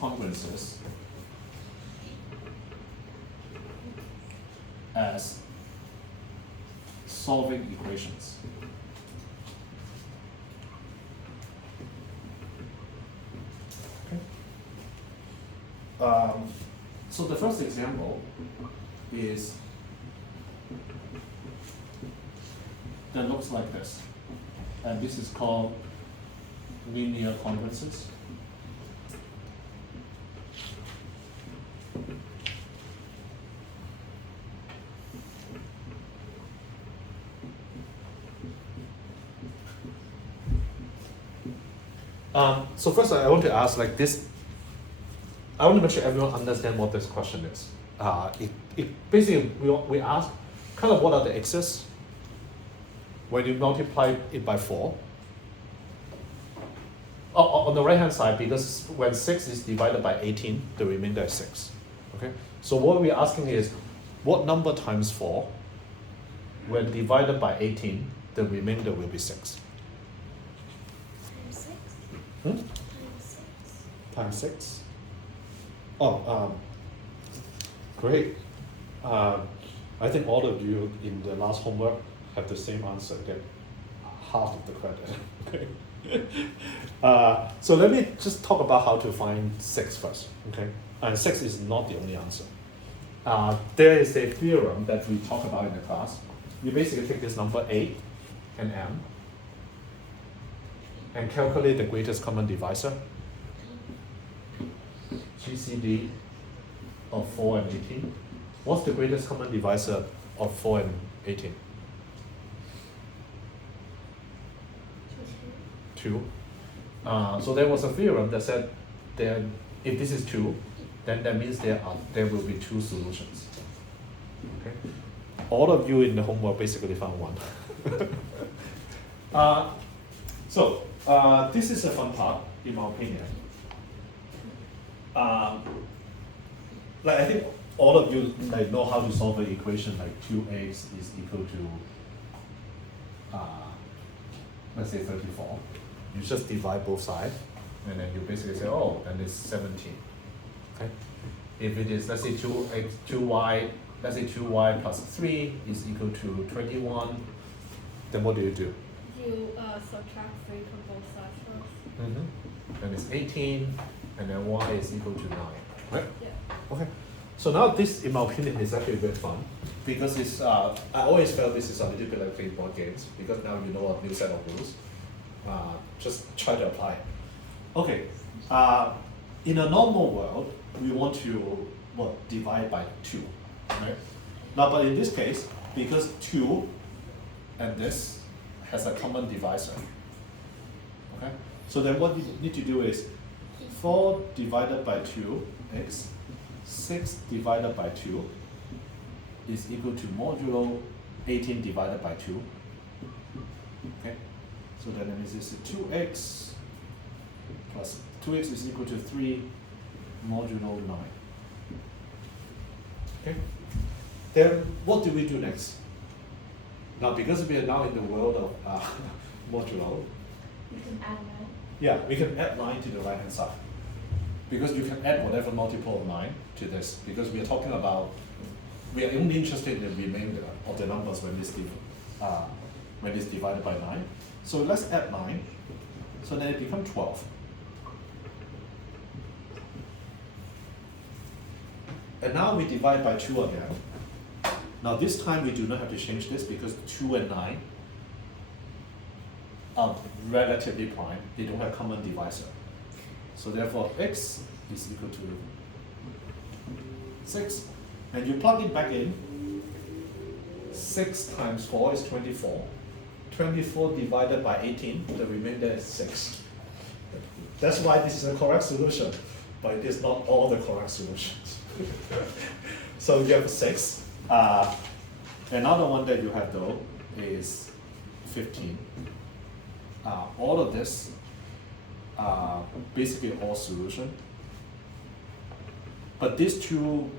congruences as solving equations. Okay. So the first example is that looks like this, and this is called linear congruences. So first I want to ask like this, I want to make sure everyone understands what this question is. It basically, we ask kind of what are the x's when you multiply it by 4. On the right hand side, because when 6 is divided by 18, the remainder is 6. Okay? So what we're asking is, what number times 4, when divided by 18, the remainder will be 6. Times 6? Hmm? Times 6? Times 6? Oh, great. I think all of you in the last homework have the same answer, get half of the credit. Okay. So let me just talk about how to find 6 first. Okay, and 6 is not the only answer. There is a theorem that we talk about in the class. You basically take this number A and M and calculate the greatest common divisor, GCD of 4 and 18. What's the greatest common divisor of 4 and 18? 2. So there was a theorem that said that if this is 2, then that means there will be 2 solutions. Okay? All of you in the homework basically found one. So this is a fun part, in my opinion. Like I think all of you like know how to solve an equation like 2x is equal to let's say 34. You just divide both sides, and then you basically say, oh, then it's 17. Okay. If it is, let's say 2y, let's say 2y plus 3 is equal to 21, then what do? You subtract 3 from both sides first. Mm-hmm. Then it's 18, and then y is equal to 9. Right? Yeah. Okay. So now this, in my opinion, is actually very fun because it's. I always felt this is a little bit like playing board games because now you know a new set of rules. Just try to apply it. Okay. In a normal world, we want to divide by 2, right? Now, but in this case, because 2 and this has a common divisor. Okay. So then what you need to do is 4 divided by 2x, 6 divided by 2 is equal to modulo 18 divided by 2. Okay. So then it is 2x plus 2x is equal to 3 modulo 9. Okay. Then what do we do next? Now, because we are now in the world of modulo, You can add 9. yeah, we can add 9 to the right hand side. Because you can add whatever multiple of 9 to this, because we are talking about, we are only interested in the remainder of the numbers when it's divided by 9. So let's add 9, so then it becomes 12. And now we divide by 2 again. Now this time we do not have to change this because 2 and 9 are relatively prime. They don't have common divisor. So therefore x is equal to 6. And you plug it back in. 6 times 4 is 24. 24 divided by 18, the remainder is 6. That's why this is a correct solution, but it is not all the correct solutions. So you have 6. Another one that you have though is 15. All of this are basically all solution. But these two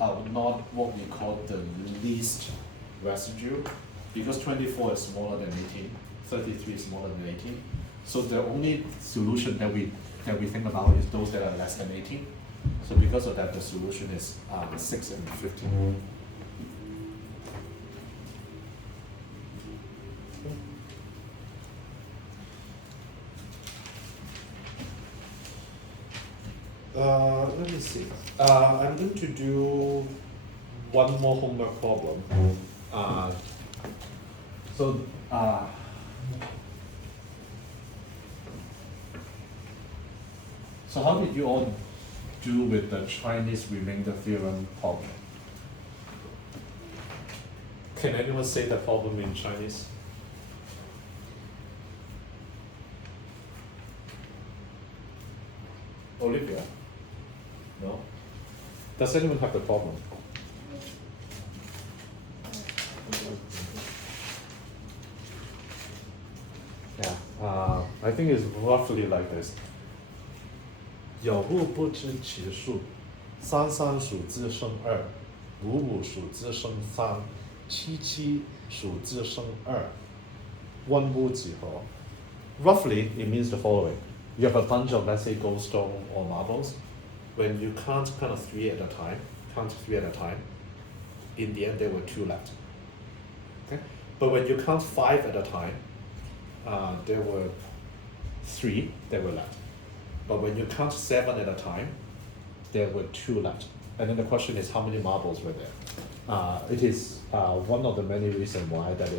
are not what we call the least residue, because 24 is smaller than 18, 33 is smaller than 18. So the only solution that we that we think about is those that are less than 18. So because of that, the solution is 6 and 15. Let me see. I'm going to do one more homework problem. So how did you all do with the Chinese remainder theorem problem? Can anyone say the problem in Chinese? Olivia? No? Does anyone have the problem? Yeah, I think it's roughly like this. 有物不知其数，33数字生2，55数字生3，77数字生2，问物几何。Roughly, it means the following. You have a bunch of, let's say, goldstone or marbles. When you count kind of 3 at a time, in the end there were 2 left. Okay? But when you count 5 at a time, there were 3 that were left. But when you count 7 at a time, there were 2 left. And then the question is, how many marbles were there? It is one of the many reasons why that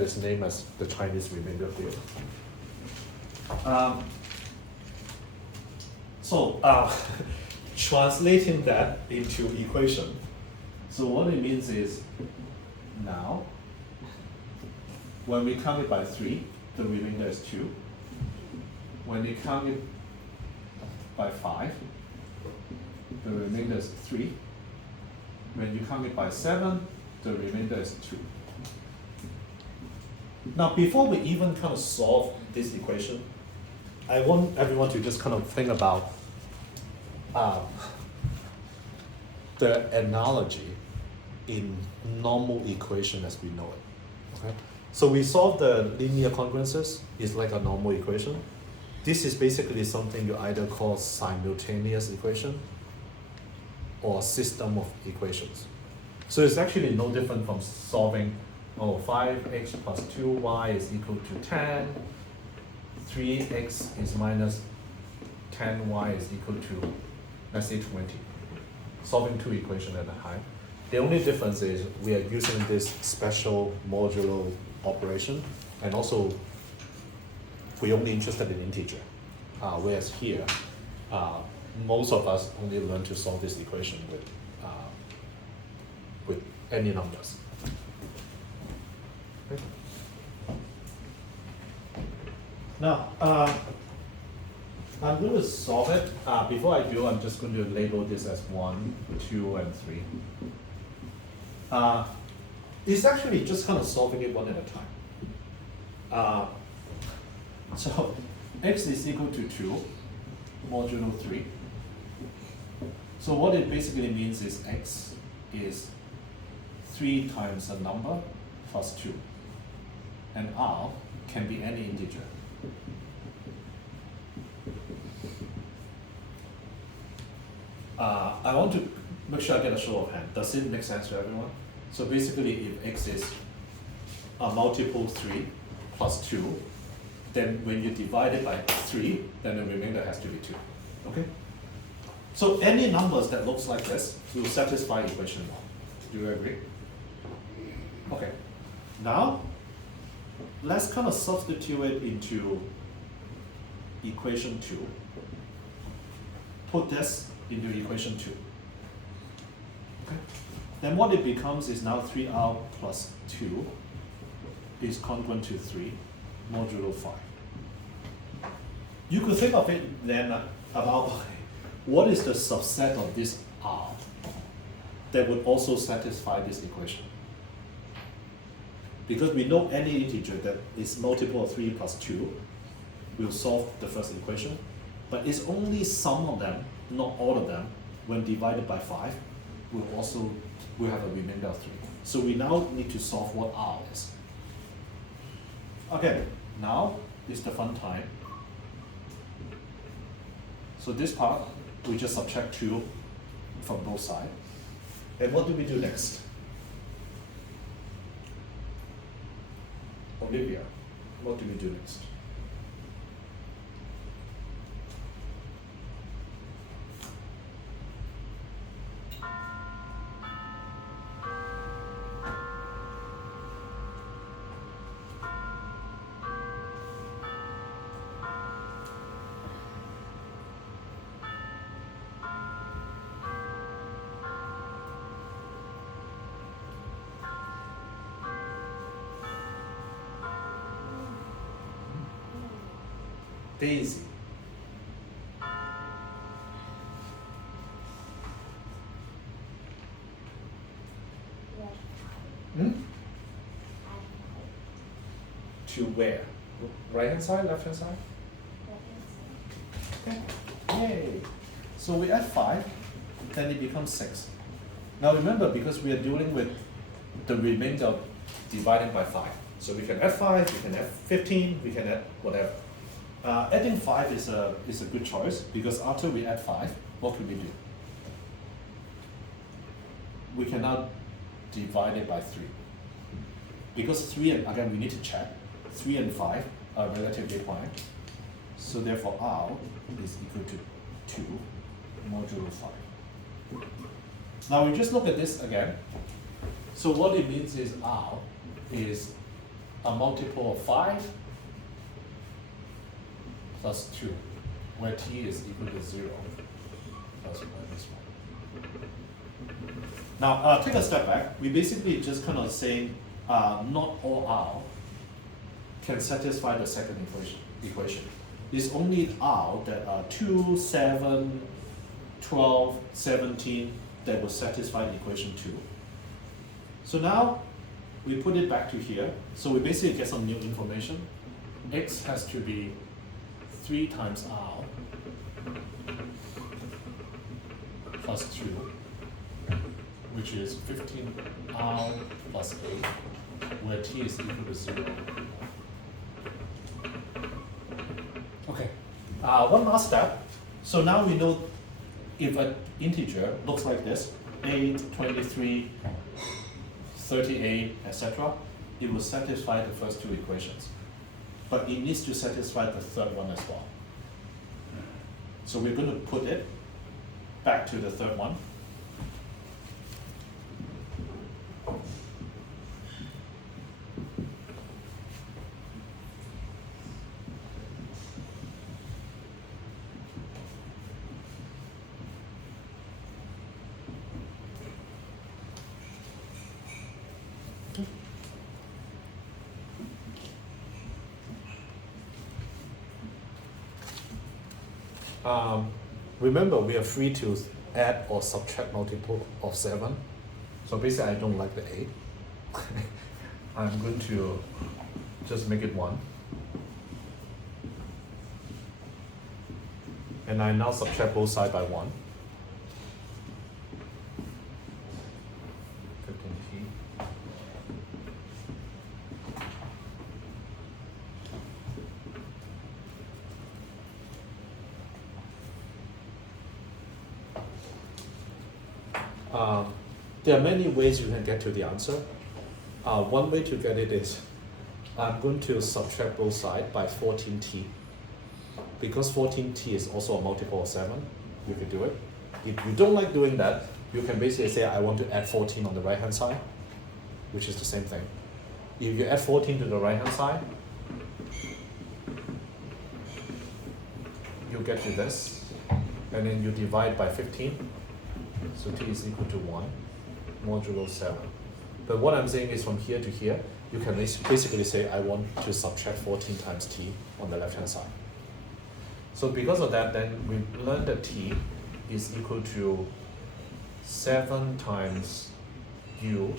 is named as the Chinese remainder theorem. So translating that into equation, so what it means is, now, when we count it by 3, the remainder is 2. When we count it by 5, the remainder is 3. When you count it by 7, the remainder is 2. Now, before we even kind of solve this equation, I want everyone to just kind of think about the analogy in normal equation as we know it. Okay? So we solve the linear congruences, it's like a normal equation. This is basically something you either call simultaneous equation or system of equations. So it's actually no different from solving 5x plus 2y is equal to 10, 3x is minus 10y is equal to, let's say, 20. Solving 2 equations at a time. The only difference is we are using this special modulo operation, and also we're only interested in integer. Whereas here, most of us only learn to solve this equation with any numbers. Okay. Now, I'm going to solve it. Before I do, I'm just going to label this as 1, 2, and 3. It's actually just kind of solving it one at a time. So x is equal to 2 modulo 3. So what it basically means is x is 3 times a number plus 2. And r can be any integer. I want to make sure I get a show of hand. Does it make sense to everyone? So basically, if x is a multiple 3 plus 2, then when you divide it by 3, then the remainder has to be 2. Okay? So any numbers that looks like this will satisfy equation 1. Do you agree? Okay. Now, let's kind of substitute it into equation 2. Put this into equation 2. Okay? Then what it becomes is now 3r plus 2 is congruent to 3 modulo 5. You could think of it then about what is the subset of this r that would also satisfy this equation. Because we know any integer that is multiple of 3 plus 2 will solve the first equation, but it's only some of them, not all of them, when divided by 5, will have a remainder of 3. So we now need to solve what r is. Okay, now is the fun time. So this part, we just subtract 2 from both sides. And what do we do next? Olivia, what do we do next? Daisy. Hmm? To where? Right hand side, left hand side? Okay. Yay. So we add 5, then it becomes 6. Now remember, because we are dealing with the remainder divided by 5. So we can add 5, we can add 15, we can add whatever. Adding 5 is a good choice, because after we add 5, what could we do? We can now divide it by 3. Because 3, and again we need to check, 3 and 5 are relatively prime. So therefore R is equal to 2 modulo 5. Now we just look at this again. So what it means is R is a multiple of 5 plus 2, where t is equal to 0 plus minus 1. Now take a step back. We basically just kind of saying not all R can satisfy the second equation. It's only R that are 2, 7, 12, 17 that will satisfy equation 2. So now we put it back to here. So we basically get some new information. X has to be 3 times R plus 2, which is 15R plus 8, where t is equal to 0. Okay, one last step. So now we know if an integer looks like this, 8, 23, 38, etc., it will satisfy the first 2 equations. But it needs to satisfy the third one as well. So we're going to put it back to the third one. Remember, we are free to add or subtract multiple of 7. So basically, I don't like the 8. I'm going to just make it 1. And I now subtract both sides by 1. 15t. There are many ways you can get to the answer. One way to get it is, I'm going to subtract both sides by 14t. Because 14t is also a multiple of 7, you can do it. If you don't like doing that, you can basically say, I want to add 14 on the right hand side, which is the same thing. If you add 14 to the right hand side, you get to this, and then you divide by 15. So t is equal to 1 modulo 7. But what I'm saying is from here to here, you can basically say I want to subtract 14 times t on the left hand side. So because of that, then we learned that t is equal to 7 times u,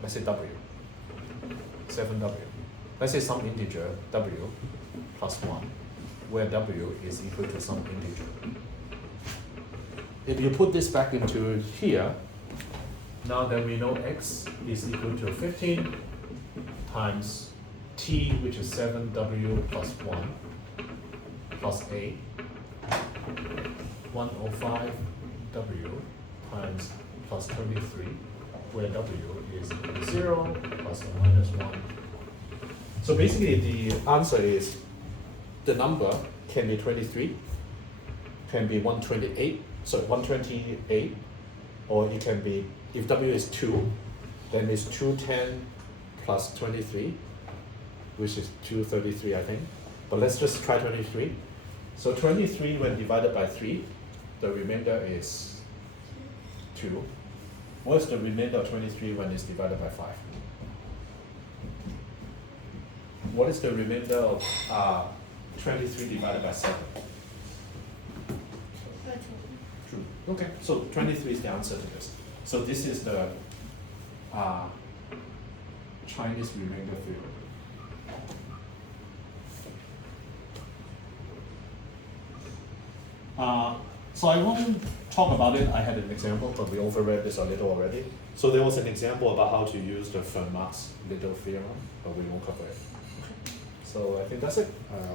let's say w, 7w. Let's say some integer w plus 1, where w is equal to some integer. If you put this back into here, now then we know x is equal to 15 times t, which is 7w plus 1 plus a, 105W times plus 23, where W is 0 plus or minus 1. So basically the answer is the number can be 23, can be 128, or it can be, if W is 2, then it's 210 plus 23, which is 233, I think. But let's just try 23. So 23 when divided by 3, the remainder is 2. What's the remainder of 23 when it's divided by 5? What is the remainder of 23 divided by 7? 13. True. Okay, so 23 is the answer to this. So this is the Chinese remainder theorem. So I won't talk about it. I had an example, but we overread this a little already. So there was an example about how to use the Fermat's little theorem, but we won't cover it. So I think that's it.